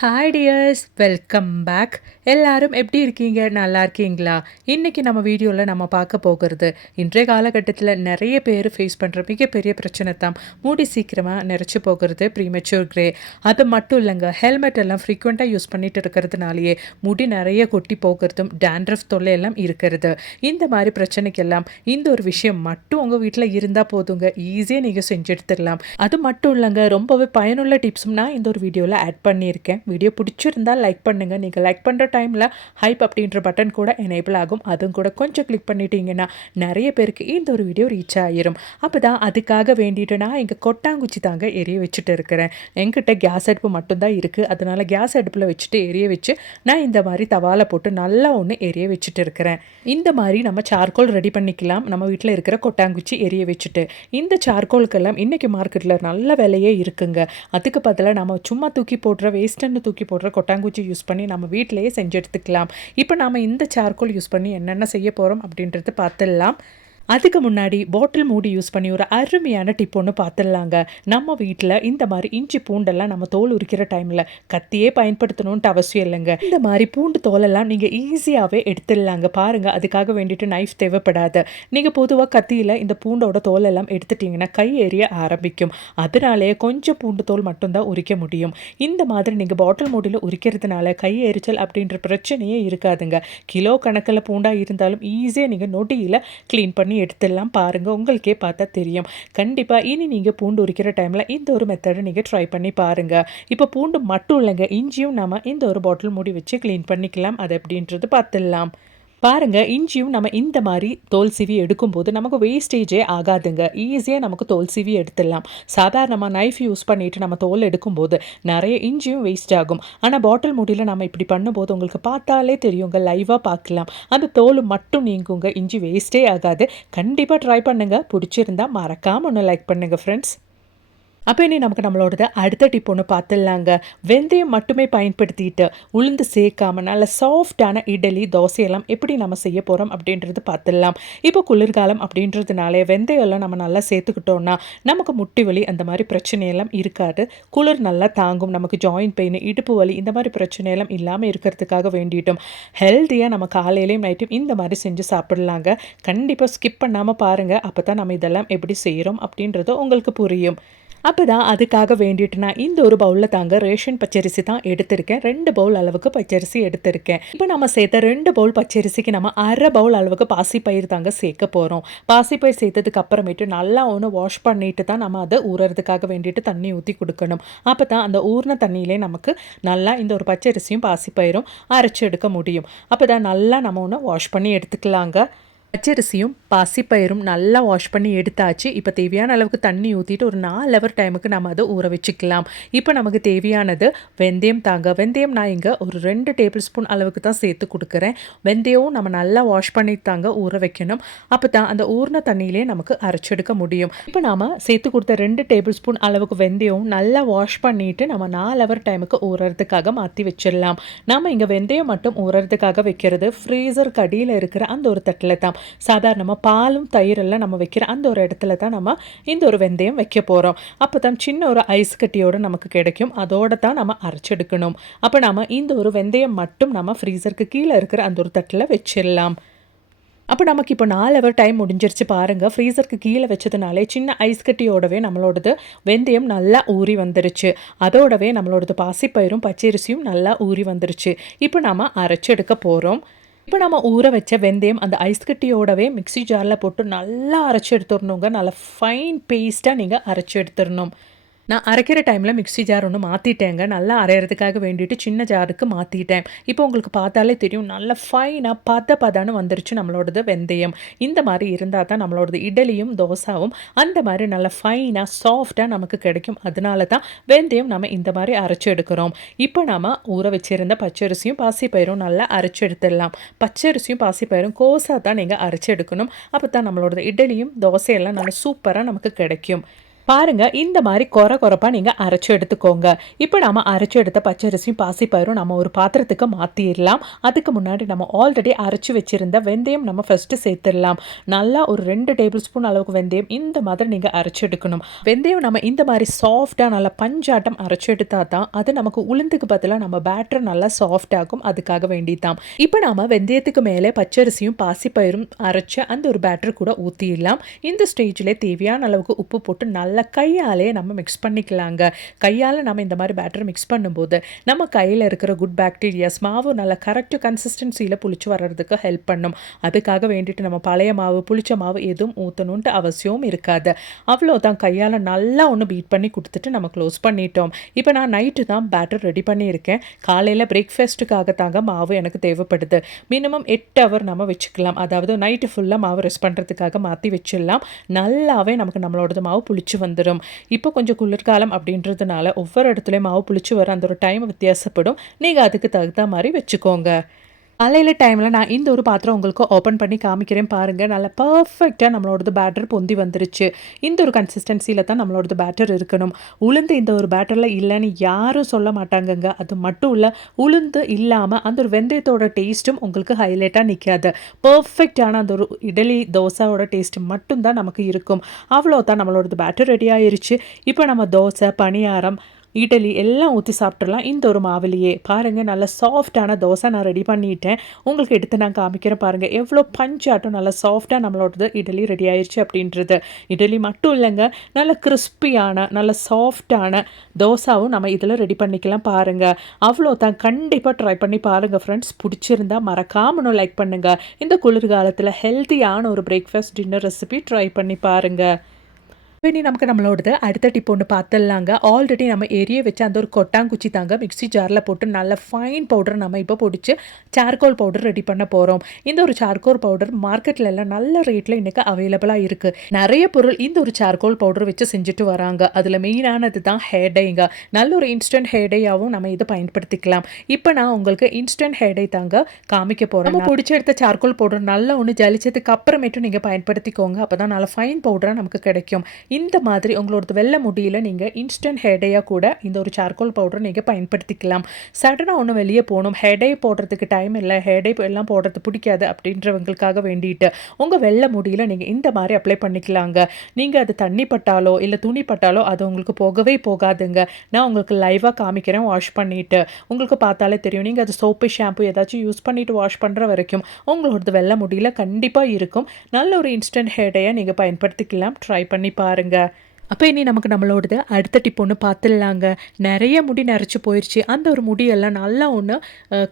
Hi tears welcome back எல்லாரும் எப்படி இருக்கீங்க? நல்லா இருக்கீங்களா? இன்றைக்கி நம்ம வீடியோவில் நம்ம பார்க்க போகிறது இன்றைய காலகட்டத்தில் நிறைய பேர் ஃபேஸ் பண்ணுற மிகப்பெரிய பிரச்சனை தான். மூடி சீக்கிரமாக நிறச்சி போகிறது ப்ரீமெச்சூர் கிரே அது மட்டும் இல்லைங்க ஹெல்மெட் எல்லாம் ஃப்ரீக்வெண்ட்டாக யூஸ் பண்ணிட்டு இருக்கிறதுனாலேயே முடி நிறைய கொட்டி போகிறதும் டேண்ட்ரஃப் தொல்லை எல்லாம் இருக்கிறது. இந்த மாதிரி பிரச்சனைக்கெல்லாம் இந்த ஒரு விஷயம் மட்டும் உங்கள் வீட்டில் இருந்தால் போதுங்க. ஈஸியாக நீங்கள் செஞ்சு எடுத்துடலாம். அது மட்டும் இல்லைங்க ரொம்பவே பயனுள்ள டிப்ஸும் நான் இந்த ஒரு வீடியோவில் ஆட் பண்ணியிருக்கேன். வீடியோ பிடிச்சிருந்தால் லைக் பண்ணுங்கள் நீங்கள் லைக் பண்ணுற டைமில் ஹைப் அப்படின்ற பட்டன் கூட எனேபிள் ஆகும். அதுவும் கூட கொஞ்சம் கிளிக் பண்ணிட்டீங்கன்னா நிறைய பேருக்கு இந்த ஒரு வீடியோ ரீச் ஆகிரும் அப்போ தான் அதுக்காக வேண்டிட்டு நான் இங்கே கொட்டாங்குச்சி தாங்க எரிய வச்சுட்டு இருக்கிறேன். என்கிட்ட கேஸ் அடுப்பு மட்டும்தான் இருக்குது அதனால் கேஸ் அடுப்பில் வச்சுட்டு எரிய வச்சு நான் இந்த மாதிரி தவாலை போட்டு நல்லா ஒன்று எரிய வச்சுட்டு இருக்கிறேன். இந்த மாதிரி நம்ம சார்கோல் ரெடி பண்ணிக்கலாம். நம்ம வீட்டில் இருக்கிற கொட்டாங்குச்சி எரிய வச்சுட்டு. இந்த சார்கோலுக்கெல்லாம் இன்றைக்கி மார்க்கெட்டில் நல்ல விலையே இருக்குங்க. அதுக்கு பதிலாக நம்ம சும்மா தூக்கி போடுற வேஸ்ட்டுன்னு தூக்கி போடுற கொட்டாங்குச்சி யூஸ் பண்ணி நம்ம வீட்டிலேயே செஞ்சு எடுத்துக்கலாம். இப்போ நாம் இந்த சார்கோல் யூஸ் பண்ணி என்னென்ன செய்ய போகிறோம் அப்படின்றது பார்த்துடலாம். அதுக்கு முன்னாடி பாட்டில் மூடி யூஸ் பண்ணி ஒரு அருமையான டிப் ஒன்று பார்த்துடலாங்க நம்ம வீட்டில் இந்த மாதிரி இஞ்சி பூண்டெல்லாம் நம்ம தோல் உரிக்கிற டைமில் கத்தியே பயன்படுத்தணுன்ட்டு அவசியம் இல்லைங்க. இந்த மாதிரி பூண்டு தோலெல்லாம் நீங்கள் ஈஸியாகவே எடுத்துடலாங்க. பாருங்கள் அதுக்காக வேண்டிட்டு நைஃப் தேவைப்படாது. நீங்கள் பொதுவாக கத்தியில் இந்த பூண்டோட தோலெல்லாம் எடுத்துட்டிங்கன்னா கை எறிய ஆரம்பிக்கும். அதனாலே கொஞ்சம் பூண்டு தோல் மட்டும்தான் உரிக்க முடியும். இந்த மாதிரி நீங்கள் பாட்டில் மூடியில் உரிக்கிறதுனால கை எரிச்சல் அப்படின்ற பிரச்சனையே இருக்காதுங்க. கிலோ கணக்கில் பூண்டாக இருந்தாலும் ஈஸியாக நீங்கள் நொடியில் க்ளீன் பண்ணி எடுத்துடலாம் பாருங்கள் உங்களுக்கே பார்த்தா தெரியும். கண்டிப்பாக இனி நீங்கள் பூண்டு உரிக்கிற டைமில் இந்த ஒரு மெத்தடை நீங்கள் ட்ரை பண்ணி பாருங்கள் இப்போ பூண்டு மட்டும் இல்லைங்க இஞ்சியும் நம்ம இந்த ஒரு பாட்டில் மூடி வச்சு க்ளீன் பண்ணிக்கலாம். அது எப்படின்றது பார்த்துடலாம். பாருங்கள் இஞ்சியும் நம்ம இந்த மாதிரி தோல் சீவி எடுக்கும்போது நமக்கு வேஸ்டேஜே ஆகாதுங்க. ஈஸியாக நமக்கு தோல் சீவி எடுத்துடலாம். சாதாரணமாக நைஃப் யூஸ் பண்ணிவிட்டு நம்ம தோல் எடுக்கும்போது நிறைய இஞ்சியும் வேஸ்ட் ஆகும். ஆனால் பாட்டில் மூடியில் நம்ம இப்படி பண்ணும்போது உங்களுக்கு பார்த்தாலே தெரியுங்க லைவாக பார்க்கலாம். அந்த தோல் மட்டும் நீங்குங்க இஞ்சி வேஸ்ட்டே ஆகாது. கண்டிப்பாக ட்ரை பண்ணுங்கள் பிடிச்சிருந்தா மறக்காமல் ஒன்று லைக் பண்ணுங்கள் ஃப்ரெண்ட்ஸ் அப்போ இனி நமக்கு நம்மளோடது அடுத்த டிப் ஒன்று பார்த்துடலாங்க வெந்தயம் மட்டுமே பயன்படுத்திட்டு உளுந்து சேர்க்காம நல்ல சாஃப்டான இட்லி தோசையெல்லாம் எப்படி நம்ம செய்ய போகிறோம் அப்படின்றது பார்த்துடலாம் இப்போ குளிர்காலம் அப்படின்றதுனாலே வெந்தயம் எல்லாம் நம்ம நல்லா சேர்த்துக்கிட்டோம்னா நமக்கு முட்டி வலி அந்த மாதிரி பிரச்சனையெல்லாம் இருக்காது. குளிர் நல்லா தாங்கும் நமக்கு ஜாயின்ட் பெயின் இடுப்பு வலி இந்த மாதிரி பிரச்சனையெல்லாம் இல்லாமல் இருக்கிறதுக்காக வேண்டிட்டும். ஹெல்த்தியாக நம்ம காலையிலையும் நைட்டும் இந்த மாதிரி செஞ்சு சாப்பிடலாங்க. கண்டிப்பாக ஸ்கிப் பண்ணாமல் பாருங்கள் அப்போ தான் நம்ம இதெல்லாம் எப்படி செய்கிறோம் அப்படின்றது உங்களுக்கு புரியும். அப்போ தான் அதுக்காக வேண்டிட்டு நான் இந்த ஒரு பவுலில் தாங்க ரேஷன் பச்சரிசி தான் எடுத்திருக்கேன். ரெண்டு பவுல் அளவுக்கு பச்சரிசி எடுத்திருக்கேன். இப்போ நம்ம சேர்த்த ரெண்டு பவுல் பச்சரிசிக்கு நம்ம அரை பவுல் அளவுக்கு பாசிப்பயிர் தாங்க சேர்க்க போகிறோம் பாசிப்பயிர் சேர்த்ததுக்கு அப்புறமேட்டு நல்லா ஒன்று வாஷ் பண்ணிட்டு தான் நம்ம அதை ஊறுறதுக்காக வேண்டிட்டு தண்ணி ஊற்றி கொடுக்கணும். அப்போ தான் அந்த ஊர்ன தண்ணியிலே நமக்கு நல்லா இந்த ஒரு பச்சரிசியும் பாசிப்பயிரும் அரைச்சி எடுக்க முடியும். அப்போ தான் நல்லா நம்ம ஒன்று வாஷ் பண்ணி எடுத்துக்கலாங்க. பச்சரிசியும் பாசிப்பயிரும் நல்லா வாஷ் பண்ணி எடுத்தாச்சு. இப்போ தேவையான அளவுக்கு தண்ணி ஊற்றிட்டு ஒரு நாலு ஹவர் டைமுக்கு நம்ம அதை ஊற வச்சுக்கலாம். இப்போ நமக்கு தேவையானது வெந்தயம் தாங்க. வெந்தயம் நான் இங்கே ஒரு ரெண்டு டேபிள் ஸ்பூன் அளவுக்கு தான் சேர்த்து கொடுக்குறேன். வெந்தயமும் நம்ம நல்லா வாஷ் பண்ணி தாங்க ஊற வைக்கணும். அப்போ தான் அந்த ஊர்ன தண்ணியிலே நமக்கு அரைச்செடுக்க முடியும். இப்போ நாம் சேர்த்து கொடுத்த ரெண்டு டேபிள் ஸ்பூன் அளவுக்கு வெந்தயம் நல்லா வாஷ் பண்ணிவிட்டு நம்ம நாலு ஹவர் டைமுக்கு ஊறுறதுக்காக மாற்றி வச்சிடலாம். நாம் இங்கே வெந்தயம் மட்டும் ஊறுறதுக்காக வைக்கிறது. ஃப்ரீசர் கடியில் இருக்கிற அந்த ஒரு தட்டில் தான். சாதாரணமாக பாலும் தயிரெல்லாம் நம்ம வைக்கிற அந்த ஒரு இடத்துல தான் நம்ம இந்த ஒரு வெந்தயம் வைக்க போகிறோம் அப்போ தான் சின்ன ஒரு ஐஸ் கட்டியோடு நமக்கு கிடைக்கும். அதோடு தான் நம்ம அரைச்செடுக்கணும். அப்போ நம்ம இந்த ஒரு வெந்தயம் மட்டும் நம்ம ஃப்ரீசருக்கு கீழே இருக்கிற அந்த ஒரு தட்டில் வச்சிடலாம். அப்போ நமக்கு இப்போ நாலு ஹவர் டைம் முடிஞ்சிருச்சு பாருங்கள் ஃப்ரீசருக்கு கீழே வச்சதுனாலே சின்ன ஐஸ் கட்டியோடவே நம்மளோடது வெந்தயம் நல்லா ஊறி வந்துருச்சு. அதோடவே நம்மளோடது பாசிப்பயிரும் பச்சரிசியும் நல்லா ஊறி வந்துருச்சு. இப்போ நம்ம அரைச்செடுக்க போகிறோம் இப்போ நம்ம ஊற வச்ச வெந்தயம் அந்த ஐஸ் கட்டியோடவே மிக்சி ஜாரில் போட்டு நல்லா அரைச்சி எடுத்துடணுங்க. நல்லா ஃபைன் பேஸ்ட்டாக நீங்கள் அரைச்சி எடுத்துடணும். நான் அரைக்கிற டைமில் மிக்ஸி ஜார் ஒன்று மாற்றிட்டேங்க நல்லா அரைகிறதுக்காக வேண்டிட்டு சின்ன ஜாருக்கு மாற்றிட்டேன் இப்போ உங்களுக்கு பார்த்தாலே தெரியும் நல்லா ஃபைனாக பத பதான்னு வந்துருச்சு நம்மளோடது வெந்தயம். இந்த மாதிரி இருந்தால் தான் நம்மளோடது இட்லியும் தோசாவும் அந்த மாதிரி நல்லா ஃபைனாக சாஃப்டாக நமக்கு கிடைக்கும். அதனால தான் வெந்தயம் நம்ம இந்த மாதிரி அரைச்சி எடுக்கிறோம். இப்போ நம்ம ஊற வச்சுருந்த பச்சரிசியும் பாசிப்பயிரும் நல்லா அரைச்சி எடுத்துடலாம். பச்சரிசியும் பாசிப்பயிரும் கோசாக தான் நீங்கள் அரைச்சி எடுக்கணும். அப்போ தான் நம்மளோட இட்லியும் தோசையெல்லாம் நல்லா சூப்பராக நமக்கு கிடைக்கும். பாருங்கள் இந்த மாதிரி குறை குறைப்பாக நீங்கள் அரைச்சி எடுத்துக்கோங்க. இப்போ நம்ம அரைச்சி எடுத்த பச்சரிசியும் பாசிப்பயிரும் நம்ம ஒரு பாத்திரத்துக்கு மாற்றிடலாம் அதுக்கு முன்னாடி நம்ம ஆல்ரெடி அரைச்சி வச்சுருந்த வெந்தயம் நம்ம ஃபஸ்ட்டு சேர்த்துடலாம். நல்லா ஒரு ரெண்டு டேபிள் ஸ்பூன் அளவுக்கு வெந்தயம் இந்த மாதிரி நீங்கள் அரைச்சி எடுக்கணும். வெந்தயம் நம்ம இந்த மாதிரி சாஃப்டாக நல்லா பஞ்சாட்டம் அரைச்சி எடுத்தால் தான் அது நமக்கு உளுந்துக்கு பதிலாக நம்ம பேட்டர் நல்லா சாஃப்ட் ஆகும். அதுக்காக வேண்டித்தான் இப்போ நாம் வெந்தயத்துக்கு மேலே பச்சரிசியும் பாசிப்பயிரும் அரைச்ச அந்த ஒரு பேட்டர் கூட ஊற்றிடலாம் இந்த ஸ்டேஜில் தேவையான அளவுக்கு உப்பு போட்டு நல்லா நல்லா கையாலே நம்ம மிக்ஸ் பண்ணிக்கலாங்க. கையால் நம்ம இந்த மாதிரி பேட்டர் மிக்ஸ் பண்ணும்போது நம்ம கையில் இருக்கிற குட் பாக்டீரியாஸ் மாவு நல்லா கரெக்ட் கன்சிஸ்டன்சியில் புளிச்சு வர்றதுக்கு ஹெல்ப் பண்ணும். அதுக்காக வேண்டிட்டு நம்ம பழைய மாவு புளிச்ச மாவு எதுவும் ஊற்றணுன்ட்டு அவசியமும் இருக்காது. அவ்வளோதான் கையால் நல்லா ஒன்று பீட் பண்ணி கொடுத்துட்டு நம்ம க்ளோஸ் பண்ணிட்டோம். இப்போ நான் நைட்டு தான் பேட்டர் ரெடி பண்ணியிருக்கேன். காலையில் பிரேக்ஃபாஸ்ட்டுக்காக தாங்க மாவு எனக்கு தேவைப்படுது. மினிமம் எட்டு ஹவர் நம்ம வச்சுக்கலாம். அதாவது நைட்டு ஃபுல்லாக மாவு ரெஸ்ட் பண்ணுறதுக்காக மாற்றி வச்சிடலாம். நல்லாவே நமக்கு நம்மளோடது மாவு புளிச்சு வந்துடும் இப்போ கொஞ்சம் குளிர்காலம் அப்படின்றதுனால ஒவ்வொரு இடத்துலையும் மாவு புளிச்சு வர அந்த ஒரு டைம் வித்தியாசப்படும். நீங்கள் அதுக்கு தகுந்த மாதிரி வச்சுக்கோங்க. காலையில் டைமில் நான் இந்த ஒரு பாத்திரம் உங்களுக்கு ஓப்பன் பண்ணி காமிக்கிறேன் பாருங்கள் நல்லா பர்ஃபெக்டாக நம்மளோடது பேட்டர் பொந்தி வந்துருச்சு. இந்த ஒரு கன்சிஸ்டன்சியில் தான் நம்மளோடது பேட்டர் இருக்கணும். உளுந்து இந்த ஒரு பேட்டரில் இல்லைன்னு யாரும் சொல்ல மாட்டாங்கங்க. அது மட்டும் இல்லை உளுந்து இல்லாமல் அந்த ஒரு வெந்தயத்தோட டேஸ்ட்டும் உங்களுக்கு ஹைலைட்டாக நிற்காது பர்ஃபெக்டான அந்த ஒரு இட்லி தோசாவோட டேஸ்ட் மட்டும்தான் நமக்கு இருக்கும். அவ்வளோ தான் நம்மளோடது பேட்டர் ரெடி ஆயிடுச்சு இப்போ நம்ம தோசை பணியாரம் இட்லி எல்லாம் ஊற்றி சாப்பிட்றலாம் இந்த ஒரு மாவுலேயே. பாருங்கள் நல்ல சாஃப்டான தோசை நான் ரெடி பண்ணிட்டேன். உங்களுக்கு எடுத்து நான் காமிக்கிறேன் பாருங்கள் எவ்வளோ பஞ்சாட்டம் நல்லா சாஃப்டாக நம்மளோடது இட்லி ரெடி ஆயிடுச்சு அப்படின்றது. இட்லி மட்டும் இல்லைங்க நல்ல கிறிஸ்பியான நல்ல சாஃப்டான தோசாவும் நம்ம இதில் ரெடி பண்ணிக்கலாம் பாருங்கள் அவ்வளோ தான் கண்டிப்பாக ட்ரை பண்ணி பாருங்கள் ஃப்ரெண்ட்ஸ் பிடிச்சிருந்தா மறக்காமனும் லைக் பண்ணுங்கள் இந்த குளிர்காலத்தில் ஹெல்த்தியான ஒரு பிரேக்ஃபாஸ்ட் டின்னர் ரெசிபி ட்ரை பண்ணி பாருங்கள் இனி நமக்கு நம்மளோடது அடுத்த டிப் ஒன்று பார்த்துடலாங்க ஆல்ரெடி நம்ம எரிய வச்சு அந்த ஒரு கொட்டாங்குச்சி தாங்க மிக்சி ஜாரில் போட்டு நல்ல ஃபைன் பவுடர் நம்ம இப்போ பிடிச்சி சார்கோல் பவுடர் ரெடி பண்ண போகிறோம் இந்த ஒரு சார்கோல் பவுடர் மார்க்கெட்டில் எல்லாம் நல்ல ரேட்டில் இன்றைக்கி அவைலபிளாக இருக்குது நிறைய பொருள் இந்த ஒரு சார்கோல் பவுடர் வச்சு செஞ்சுட்டு வராங்க. அதில் மெயினானது தான் ஹேடைங்க நல்ல ஒரு இன்ஸ்டன்ட் ஹேடையாகவும் நம்ம இதை பயன்படுத்திக்கலாம். இப்போ நான் உங்களுக்கு இன்ஸ்டன்ட் ஹேடை தாங்க காமிக்க போகிறேன் நம்ம பிடிச்ச எடுத்த சார்கோல் பவுடர் நல்லா ஒன்று ஜலிச்சதுக்கு அப்புறமேட்டும் நீங்கள் பயன்படுத்திக்கோங்க. அப்போ தான் நல்ல ஃபைன் பவுடராக நமக்கு கிடைக்கும். இந்த மாதிரி உங்களோட வெள்ளை முடியில் நீங்கள் இன்ஸ்டன்ட் ஹெடேயாக கூட இந்த ஒரு சார்கோல் பவுடரை நீங்கள் பயன்படுத்திக்கலாம். சடனாக ஒன்று வெளியே போகணும். ஹெடை போடுறதுக்கு டைம் இல்லை. ஹெடை எல்லாம் போடுறது பிடிக்காது அப்படின்றவங்களுக்காக வேண்டிட்டு உங்கள் வெள்ளை முடியில் நீங்கள் இந்த மாதிரி அப்ளை பண்ணிக்கலாங்க. நீங்கள் அது தண்ணி பட்டாலோ இல்லை துணி பட்டாலோ அது உங்களுக்கு போகவே போகாதுங்க. நான் உங்களுக்கு லைவாக காமிக்கிறேன். வாஷ் பண்ணிவிட்டு உங்களுக்கு பார்த்தாலே தெரியும். நீங்கள் அது சோப்பு ஷாம்பு ஏதாச்சும் யூஸ் பண்ணிவிட்டு வாஷ் பண்ணுற வரைக்கும் உங்களோடது வெள்ளை முடியில் கண்டிப்பாக இருக்கும். நல்ல ஒரு இன்ஸ்டன்ட் ஹேடையை நீங்கள் பயன்படுத்திக்கலாம். ட்ரை பண்ணி பாருங்கள் பாருங்க அப்போ இனி நமக்கு நம்மளோடது அடுத்த டிப் ஒன்று பார்த்துடலாங்க நிறைய முடி நரைச்சி போயிடுச்சு அந்த ஒரு முடியெல்லாம் நல்லா ஒன்று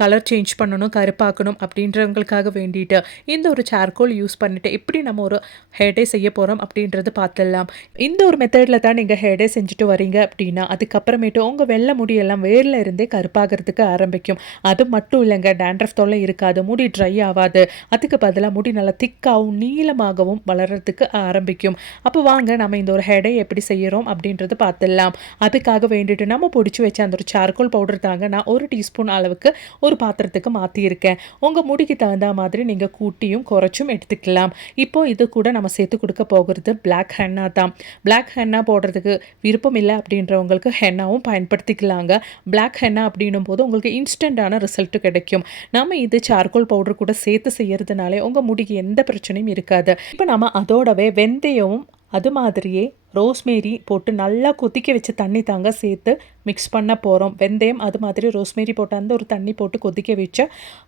கலர் சேஞ்ச் பண்ணணும் கருப்பாக்கணும் அப்படின்றவங்களுக்காக வேண்டிட்டு இந்த ஒரு சார்கோல் யூஸ் பண்ணிவிட்டு எப்படி நம்ம ஒரு ஹேடே செய்ய போகிறோம் அப்படின்றது பார்த்துடலாம் இந்த ஒரு மெத்தடில் தான் நீங்கள் ஹேடே செஞ்சுட்டு வரீங்க அப்படின்னா அதுக்கப்புறமேட்டு உங்கள் வெள்ளை முடியெல்லாம் வேரில் இருந்தே கருப்பாகிறதுக்கு ஆரம்பிக்கும். அது மட்டும் இல்லைங்க டேண்ட்ரஃப் தொல்லை இருக்காது முடி ட்ரை ஆகாது அதுக்கு பதிலாக முடி நல்லா திக்காகவும் நீளமாகவும் வளர்கிறதுக்கு ஆரம்பிக்கும். அப்போ வாங்க நம்ம இந்த ஒரு ஹேடை எப்படி செய்கிறோம் அப்படின்றது பார்த்துடலாம். அதுக்காக வேண்டிட்டு நம்ம பிடிச்சி வச்ச அந்த ஒரு சார்கோல் பவுடர் தாங்க நான் ஒரு டீஸ்பூன் அளவுக்கு ஒரு பாத்திரத்துக்கு மாற்றியிருக்கேன் உங்கள் முடிக்கு தகுந்த மாதிரி நீங்கள் கூட்டியும் குறைச்சும் எடுத்துக்கலாம். இப்போ இது கூட நம்ம சேர்த்து கொடுக்க போகிறது பிளாக் ஹென்னா தான். பிளாக் ஹென்னா போடுறதுக்கு விருப்பம் இல்லை அப்படின்றவங்களுக்கு ஹென்னாவும் பயன்படுத்திக்கலாங்க. பிளாக் ஹென்னா அப்படின்னும் போது உங்களுக்கு இன்ஸ்டண்ட்டான ரிசல்ட் கிடைக்கும். நம்ம இது சார்கோல் பவுடர் கூட சேர்த்து செய்கிறதுனாலே உங்கள் முடிக்கு எந்த பிரச்சனையும் இருக்காது. இப்போ நம்ம அதோடவே வெந்தயமும் அது மாதிரியே ரோஸ்மேரி போட்டு நல்லா கொதிக்க வச்ச தண்ணி தாங்க சேர்த்து மிக்ஸ் பண்ண போகிறோம் வெந்தயம் அது மாதிரி ரோஸ்மேரி போட்டு அந்த ஒரு தண்ணி போட்டு கொதிக்க வச்ச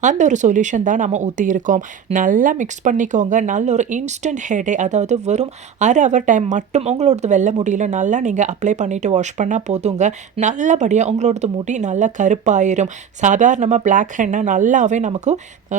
அந்த ஒரு சொல்யூஷன் தான் நம்ம ஊற்றியிருக்கோம் நல்லா மிக்ஸ் பண்ணிக்கோங்க. நல்ல ஒரு இன்ஸ்டன்ட் ஹெடே அதாவது வெறும் அரை ஹவர் டைம் மட்டும் உங்களோடது வெள்ள முடியல நல்லா நீங்கள் அப்ளை பண்ணிவிட்டு வாஷ் பண்ணால் போதுங்க. நல்லபடியாக உங்களோடது முடி நல்லா கருப்பாயிரும். சாதாரணமாக பிளாக் ஹென்னா நல்லாவே நமக்கு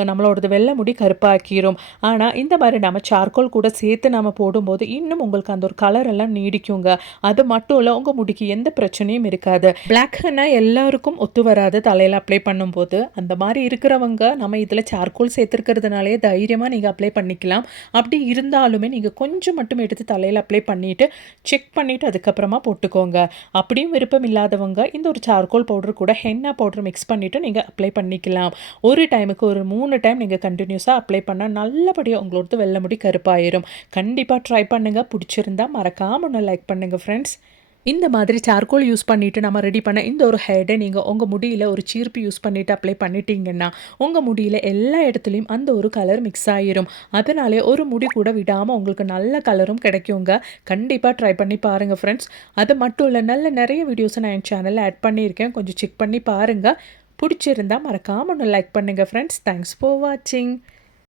நம்மளோடது வெள்ளை முடி கருப்பாக்கிரும். ஆனால் இந்த மாதிரி நம்ம சார்கோல் கூட சேர்த்து நம்ம போடும்போது இன்னும் உங்களுக்கு அந்த ஒரு கலர் எல்லாம் நீடிக்குங்க. அது மட்டும் இல்லை உங்கள் முடிக்கு எந்த பிரச்சனையும் இருக்காது. பிளாக் ஹென்னா எல்லாருக்கும் ஒத்து வராது தலையில் அப்ளை பண்ணும்போது. அந்த மாதிரி இருக்கிறவங்க நம்ம இதில் சார்கோல் சேர்த்துருக்கிறதுனாலே தைரியமாக நீங்கள் அப்ளை பண்ணிக்கலாம். அப்படி இருந்தாலுமே நீங்கள் கொஞ்சம் மட்டும் எடுத்து தலையில் அப்ளை பண்ணிவிட்டு செக் பண்ணிவிட்டு அதுக்கப்புறமா போட்டுக்கோங்க. அப்படியும் விருப்பம் இல்லாதவங்க இந்த ஒரு சார்கோல் பவுடர் கூட ஹென்னா பவுடர் மிக்ஸ் பண்ணிவிட்டு நீங்கள் அப்ளை பண்ணிக்கலாம். ஒரு டைமுக்கு ஒரு மூணு டைம் நீங்கள் கண்டினியூஸாக அப்ளை பண்ணால் நல்லபடியாக உங்களோடது வெள்ளை முடி கருப்பாயிரும். கண்டிப்பாக ட்ரை பண்ணுங்கள் பிடிச்சிருந்தா மறக்காமல் ஒன்று லைக் பண்ணுங்கள் ஃப்ரெண்ட்ஸ் இந்த மாதிரி சார்கோல் யூஸ் பண்ணிவிட்டு நம்ம ரெடி பண்ண இந்த ஒரு ஹேடை நீங்கள் உங்கள் முடியில் ஒரு சீர்ப்பு யூஸ் பண்ணிவிட்டு அப்ளை பண்ணிட்டீங்கன்னா உங்கள் முடியில் எல்லா இடத்துலையும் அந்த ஒரு கலர் மிக்ஸ் ஆகிரும் அதனாலே ஒரு முடி கூட விடாமல் உங்களுக்கு நல்ல கலரும் கிடைக்குங்க. கண்டிப்பாக ட்ரை பண்ணி பாருங்கள் ஃப்ரெண்ட்ஸ் அது மட்டும் இல்லை நல்ல நிறைய வீடியோஸை நான் என் சேனலில் ஆட் பண்ணியிருக்கேன். கொஞ்சம் செக் பண்ணி பாருங்கள் பிடிச்சிருந்தா மறக்காமல் ஒன்று லைக் பண்ணுங்கள் ஃப்ரெண்ட்ஸ் தேங்க்ஸ் ஃபார் வாட்சிங்